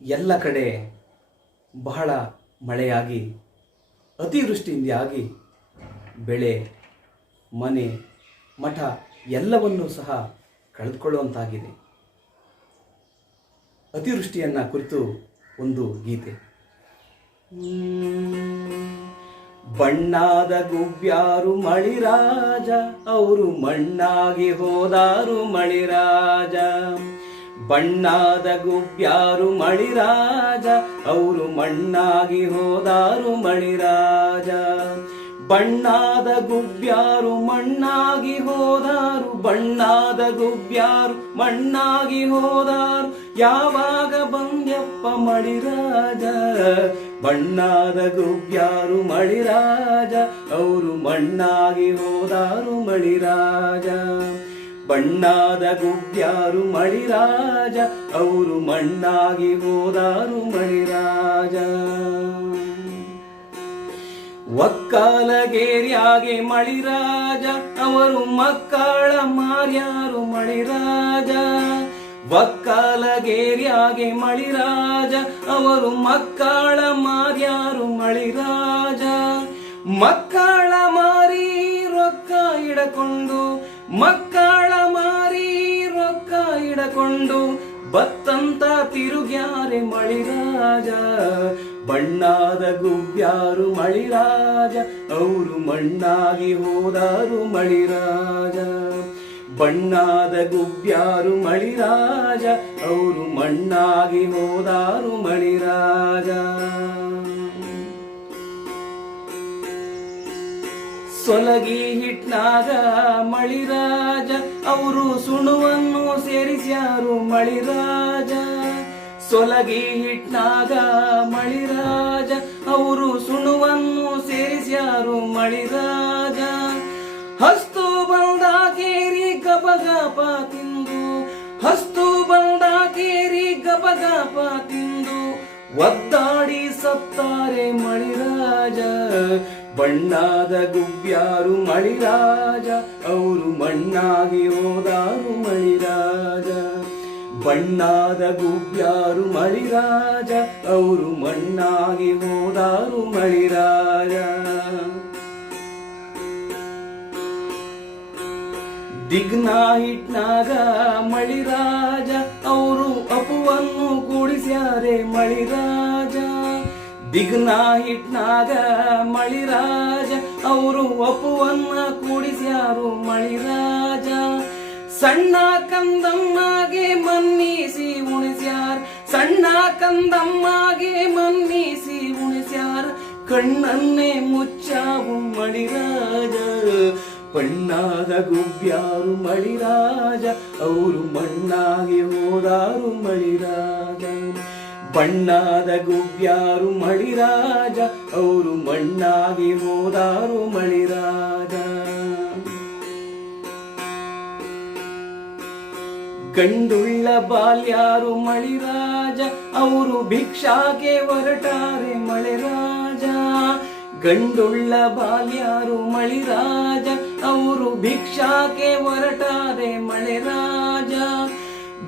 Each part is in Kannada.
ಎಲ್ಲ ಕಡೆ ಬಹಳ ಮಳೆಯಾಗಿ ಅತಿವೃಷ್ಟಿಯಿಂದಾಗಿ ಬೆಳೆ, ಮನೆ, ಮಠ ಎಲ್ಲವನ್ನೂ ಸಹ ಕಳೆದುಕೊಳ್ಳುವಂತಾಗಿದೆ. ಅತಿವೃಷ್ಟಿಯನ್ನು ಕುರಿತು ಒಂದು ಗೀತೆ. ಬಣ್ಣಾದ ಗುಬ್ಬ್ಯಾರು ಮಳಿರಾಜ, ಅವರು ಮಣ್ಣಾಗಿ ಹೋದಾರು ಮಳಿರಾಜ. ಬಣ್ಣಾದ ಗುಬ್ಯಾರು ಮಳಿರಾಜ ಅವರು ಮಣ್ಣಾಗಿ ಹೋದಾರು ಮಳಿರಾಜ ಬಣ್ಣಾದ ಗುಬ್ಯಾರು ಮಣ್ಣಾಗಿ ಹೋದಾರು, ಬಣ್ಣಾದ ಗುಬ್ಯಾರು ಮಣ್ಣಾಗಿ ಹೋದಾರು. ಯಾವಾಗ ಬಂದ್ಯಪ್ಪ ಮಳಿರಾಜ ಬಣ್ಣಾದ ಗುಬ್ಯಾರು ಮಳಿರಾಜ ಅವರು ಮಣ್ಣಾಗಿ ಹೋದಾರು ಮಳಿರಾಜ ಬಣ್ಣಾದ ಮಳಿ ಮಳಿರಾಜ ಅವರು ಮಣ್ಣಾಗಿ ಹೋದಾರು ಮಳಿರಾಜ ಒಕ್ಕಾಲಗೇರಿಯಾಗೆ ಮಳಿರಾಜ, ಅವರು ಮಕ್ಕಳ ಮಾರ್ಯಾರು ಮಳಿರಾಜ. ಒಕ್ಕಾಲಗೇರಿಯಾಗೆ ಮಳಿರಾಜ, ಅವರು ಮಕ್ಕಳ ಮಾರ್ಯಾರು ಮಳಿರಾಜ. ಮಕ್ಕಳ ಮಾರಿ ರೊಕ್ಕ ಇಡಕೊಂಡು, ಮಕ್ಕಳ ಇಡಕೊಂಡು ಬತ್ತಂತ ತಿರುಗ್ಯಾರೆ ಮಳಿರಾಜ. ಬಣ್ಣಾದ ಗುಬ್ಯಾರು ಮಳಿರಾಜ, ಅವರು ಮಣ್ಣಾಗಿ ಹೋದಾರು ಮಳಿರಾಜ. ಬಣ್ಣಾದ ಗುಬ್ಯಾರು ಮಳಿರಾಜ, ಅವರು ಮಣ್ಣಾಗಿ ಹೋದಾರು ಮಳಿರಾಜ. ಸೊಲಗಿ ಹಿಟ್ನಾಗ ಮಳಿರಾಜ, ಅವರು ಸುಣುವನ್ನು ಸೇರಿಸ್ಯಾರು ಮಳಿರಾಜ. ಸೊಲಗಿ ಹಿಟ್ನಾಗ ಮಳಿರಾಜ, ಅವರು ಸುಣುವನ್ನು ಸೇರಿಸ್ಯಾರು ಮಳಿರಾಜ. ಹಸ್ತು ಬಂದ ಕೇರಿ ಗಬಗಪ ತಿಂದು, ಹಸ್ತು ಬಂದ ಕೇರಿ ಗಬಗಪ ತಿಂದು, ಒದ್ದಾಡಿ ಸತ್ತಾರೆ ಮಳಿರಾಜ. ಬಣ್ಣಾದ ಗುಬ್ಬ್ಯಾರು ಮಳಿರಾಜ ಅವರು ಮಣ್ಣಾಗಿ ಹೋದಾರು ಮಳಿರಾಜ ಬಣ್ಣಾದ ಗುಬ್ಬ್ಯಾರು ಮಳಿರಾಜ ಅವರು ಮಣ್ಣಾಗಿ ಹೋದಾರು ಮಳಿರಾಜ ದಿಗ್ನಾ ಹಿಟ್ನಾಗ ಮಳಿರಾಜ ದಿಗ್ನಾ ಹಿಟ್ನಾಗ ಮಳಿರಾಜ, ಅವರು ಒಪ್ಪುವನ್ನ ಕೂಡಿಸ್ಯಾರು ಮಳಿರಾಜ. ಸಣ್ಣ ಕಂದಮ್ಮಗೆ ಮನ್ನಿಸಿ ಉಣಿಸ್ಯಾರ, ಸಣ್ಣ ಕಂದಮ್ಮಗೆ ಮನ್ನಿಸಿ ಉಣಿಸ್ಯಾರ. ಕಣ್ಣನ್ನೇ ಮುಚ್ಚಾವು ಮಳಿರಾಜ, ಪಣ್ಣಾದ ಗುಬ್ಬ್ಯಾರು ಮಳಿರಾಜ, ಅವರು ಮಣ್ಣಾಗಿ ಹೋದಾರು ಮಳಿರಾಜ. ಬಣ್ಣಾದ ಗುಬ್ಯಾರು ಮಳಿರಾಜ ಅವರು ಮಣ್ಣಾಗಿ ಹೋದಾರು ಮಳಿರಾಜ ಗಂಡುಳ್ಳ ಬಾಲ್ಯಾರು ಮಳಿರಾಜ ಅವರು ಭಿಕ್ಷಾಗೆ ಹೊರಟಾರೆ ಮಳೆರಾಜ. ಗಂಡುಳ್ಳ ಬಾಲ್ಯಾರು ಮಳಿರಾಜ, ಅವರು ಭಿಕ್ಷಾಕೆ ಹೊರಟಾರೆ ಮಳೆರಾಜ.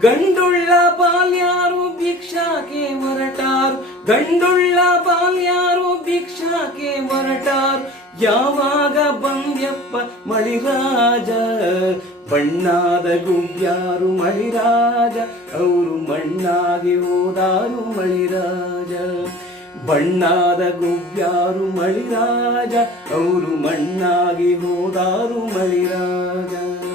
ಗಂಡುಳ್ಳ ಬಾಲ್ಯಾರು ಗಂಡುಳ್ಳ ಬಾಲ್ಯಾರು ಭಿಕ್ಷಾಕೆ ಹೊರಟಾರು ಯಾವಾಗ ಬಂದ್ಯಪ್ಪ ಮಳಿರಾಜ? ಬಣ್ಣಾದ ಗುಬ್ಯಾರು ಮಳಿರಾಜ. ಅವರು ಮಣ್ಣಾಗಿ ಹೋದಾರು ಮಳಿರಾಜ. ಬಣ್ಣಾದ ಗುಬ್ಬ್ಯಾರು ಮಳಿರಾಜ. ಅವರು ಮಣ್ಣಾಗಿ ಹೋದಾರು ಮಳಿರಾಜ.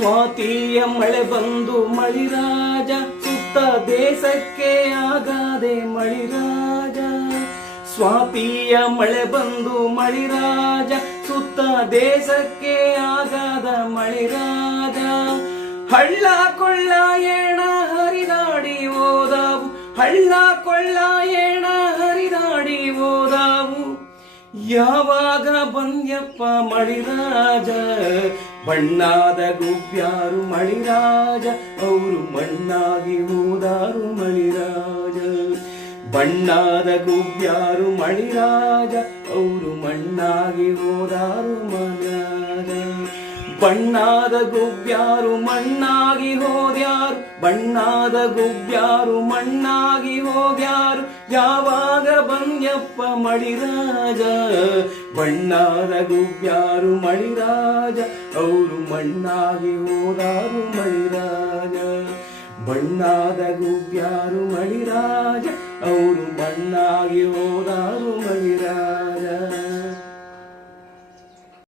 ಸ್ವಾತಿಯ ಮಳೆ ಬಂದು ಮಳಿರಾಜ, ಸುತ್ತ ದೇಶಕ್ಕೆ ಆಗಾದೆ ಮಳಿರಾಜ. ಸ್ವಾತಿಯ ಮಳೆ ಬಂದು ಮಳಿರಾಜ, ಸುತ್ತ ದೇಶಕ್ಕೆ ಆಗದ ಮಳಿರಾಜ. ಹಳ್ಳ ಕೊಳ್ಳ ಏಣ ಹರಿದಾಡಿ ಓದಾವು ಹಳ್ಳ ಕೊಳ್ಳ ಏಣ ಹರಿದಾಡಿ ಓದಾವು ಯಾವಾಗ ಬಂದ್ಯಪ್ಪ ಮಳಿರಾಜ ಬಣ್ಣಾದ ಗುಬ್ಯಾರು ಮಣಿರಾಜ ಅವರು ಮಣ್ಣಾಗಿ ಹೋದಾರು ಮಣಿರಾಜ. ಬಣ್ಣಾದ ಗುಬ್ಯಾರು ಮಣಿರಾಜ ಅವರು ಮಣ್ಣಾಗಿ ಹೋದಾರು ಮಳಿರಾಜ ಬಣ್ಣಾದ ಗುಬ್ಬ್ಯಾರು ಮಣ್ಣಾಗಿ ಹೋದ್ಯಾರು? ಬಣ್ಣಾದ ಗುಬ್ಬ್ಯಾರು ಮಣ್ಣಾಗಿ ಹೋಗ್ಯಾರು ಯಾವಾಗ ಬಂದ್ಯಪ್ಪ ಮಳಿರಾಜ ಬಣ್ಣಾದ ಗುಬ್ಬ್ಯಾರು ಮಳಿರಾಜ ಅವರು ಮಣ್ಣಾಗಿ ಹೋದಾರು ಮಳಿರಾಜ ಬಣ್ಣಾದ ಗುಬ್ಬ್ಯಾರು ಮಳಿರಾಜ ಅವರು ಮಣ್ಣಾಗಿ ಹೋದಾರು ಮಳಿರಾಜ